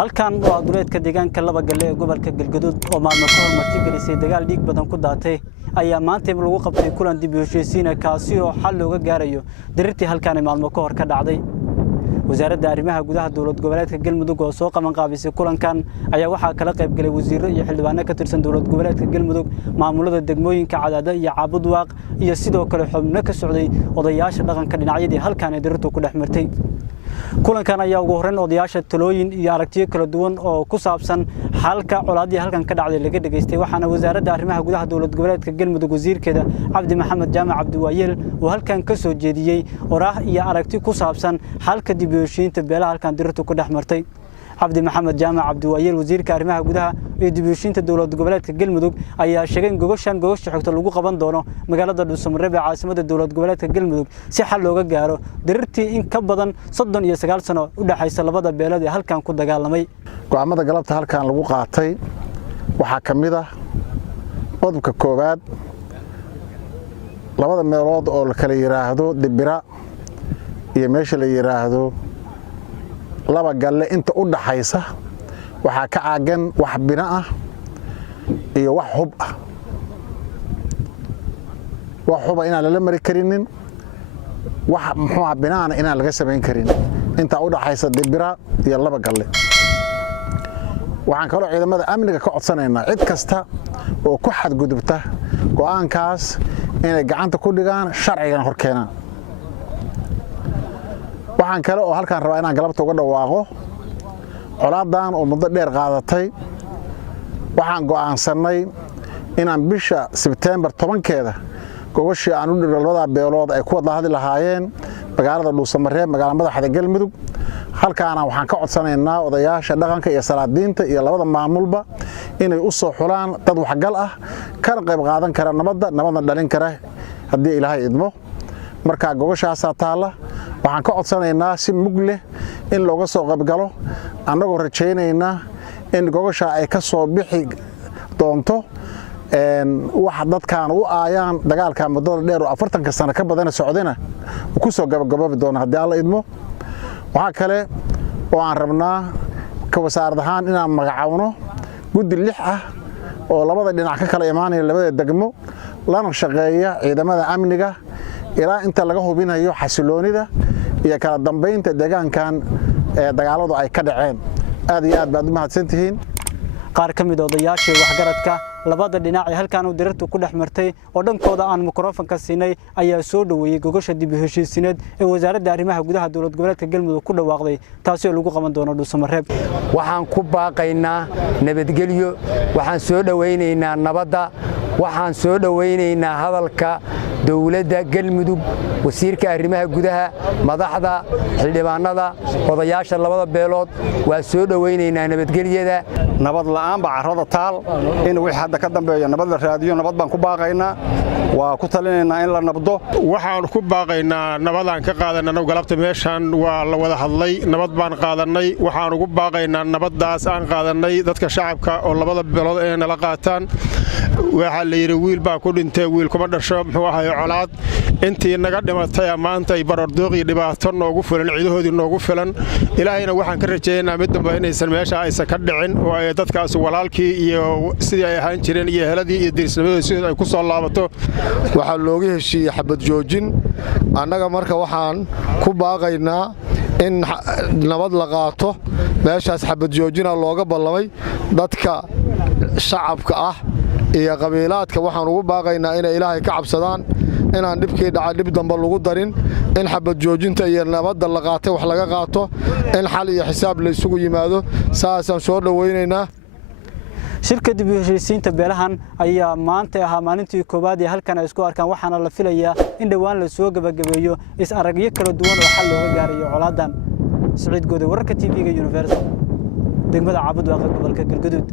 halkan waa duleedka deegaanka laba galle ee gobolka Galgaduud oo maalmo ka hor marti gelisay dagaal dhiig badan ku daatay ayaa maanta lagu qabtay kulan dib u heshiisiin kaasi oo xal looga gaarayo dirirtii halkan maalmo ka hor ka dhacday wasaaradda arrimaha gudaha dawlad goboleedka Galmudug oo soo qaban qaabisay kulankan ayaa waxa kala qayb galay wasiirro iyo xildhibaano ka tirsan dawlad goboleedka Galmudug maamulada degmooyinka Cadaada iyo Caabud Waaq iyo sidoo kale xubno ka socday odayaasha dhaqanka dhinacyadii halkan ay dirirtu ku dhaxmartay kulankan ayaa ugu horreyn odayaasha talooyin iyo aragtiyo kala duwan oo ku saabsan halka colaadii halkan ka dhacday laga dhageystay waxaana wasaaradda arrimaha gudaha dawlad goboleedka Galmudug wasiirkeeda Cabdi Maxamed Jaamac Cabdi Waayeel oo halkan ka soo jeediyay oraah iyo aragti ku saabsan halka dib u heshiinta beelaha halkan dirirtu ku dhaxmartay Cabdi Maxamed Jaamac Cabdi Waayeel wasiirka arrimaha gudaha ee dib u heshiinta dawlad goboleedka Galmudug ayaa sheegay in gogosha xigta lagu qaban doono magaalada Dhuusamareeb ee caasimadda dawlad goboleedka Galmudug si xal looga gaaro dirirtii in ka badan 39 sano u dhaxaysa labada beelood ee halkan ku dagaalamay go'aamada galabta halkan lagu qaatay waxa kamid ah qodobka koowaad labada meelood oo la kala yiraahdo Dibira iyo meesha la yiraahdo laba galle inta u dhaxaysa waxa ka caagan wax bina ah iyo wax hub ah wax hub inaan la mari karinin wax muxuu binaana inaan laga sameyn karin inta u dhaxaysa Dibira iyo laba galle waxaan kala ciidamada amniga ka codsanaynaa cid kasta oo ku xadgudubta go'aankaas inay gacanta ku dhigaan sharcigan hor keenaan waxaan kale oo halkaan rabaa inaan galabta uga dhawaaqo colaadan oo muddo dheer qaadatay waxaan go'aansanay inaan bisha September 10keeda gogosha aan u dhigay labada beelood ay ku wada hadli lahaayeen magaalada Dhuusamareeb magaalada madaxda Galmudug halkaana waxaan ka codsanaynaa odayaasha dhaqanka iyo salaadiinta iyo labada maamulba inay u soo xulaan dad waxgal ah kana qayb qaadan kara nabadna dhalin kara haddii Ilaahay idmo marka gogoshaas taala waxaan ka codsanaynaa si mug leh in looga soo qayb galo annagoo rajaynayna in gogosha ay ka soo bixi doonto wax dadkaan u aayaan dagaalka muddo dheer oo 40 sano ka badan socdayna ku soo gabagaboobi doona haddii Alla idmo waxa kale oo aan rabnaa ka wasaaradahan inaan magacaawno guddi 6 ah oo labada dhinac ka kala imaanaya labada degmo lana shaqeeya ciidamada amniga ilaa inta laga hubinayo xasiloonida iyo kala dambeynta deegaankan ee dagaaladu ay ka dhaceen aad iyo aad baad u mahadsantihiin qaar ka mid ah odayaasha waxgaradka labada dhinac ee halkan u dirirtu ku dhaxmartay oo dhankooda aan mikrofoonka siinay ayaa soo dhaweeyay gogosha dib u heshiisineed ee wasaaradda arrimaha gudaha dawlad goboleedka Galmudug ku dhawaaqday taasi oo lagu qaban doono Dhuusamareeb waxaan ku baaqaynaa nabadgelyo waxaan soo dhaweynaynaa nabadda waxaan soo dhaweynaynaa hadalka dawladda Galmudug wasiirka arrimaha gudaha madaxda xildhibaanada odayaasha labada beelood waa soo dhaweynaynaa nabadgelyada nabad la'aan ba carrada taal in wixii hadda ka dambeeyo nabad la raadiyo nabad baan ku baaqaynaa waa ku talinaynaa in la nabdo waxaan ku baaqaynaa nabadaan ka qaadanay galabta meeshan waa la wada hadlay nabad baan qaadanay waxaan ugu baaqaynaa nabadaas aan qaadanay dadka shacabka oo labada beelood ay nala qaataan waxa la yiri wiil baa ku dhintay wiil kuma dhasho muxuu ahaay colaad intii naga dhimatay maanta ay barardoqi dhibaato noogu filan ciidahoodii noogu filan ilaahayna waxaan ka rajaynaynaa mid dambe inaysan meesha aysan ka dhicin oo ay dadkaas walaalkii iyo sidii ay ahaan jireen iyo heladii iyo dirisnimadii sidoo ay ku soo laabato waxa looga heshiiyay xabad joojin annaga marka waxaan ku baaqaynaa in nabad la qaato meeshaas xabad joojina looga ballamay dadka shacabka ah iyo qabiilaadka waxaan ugu baaqaynaa inay Ilaahay ka cabsadaan inaan dhibkii dhaca dhib dambe lagu darin in xabad joojinta iyo nabadda la qaatay wax laga qaato in xal iyo xisaab la isugu yimaado saasaan soo dhaweynaynaa shirka dib u heshiisiinta beelahan ayaa maanta ahaa maalintii koobaad ee halkan ay isku arkaan waxaana la filayaa in dhawaan la soo gabagabeeyo is aragyo kala duwan oo xal looga gaarayo colaadan Saciid Goode wararka TV-ga Universal degmada Caabud Waaq gobolka Galgaduud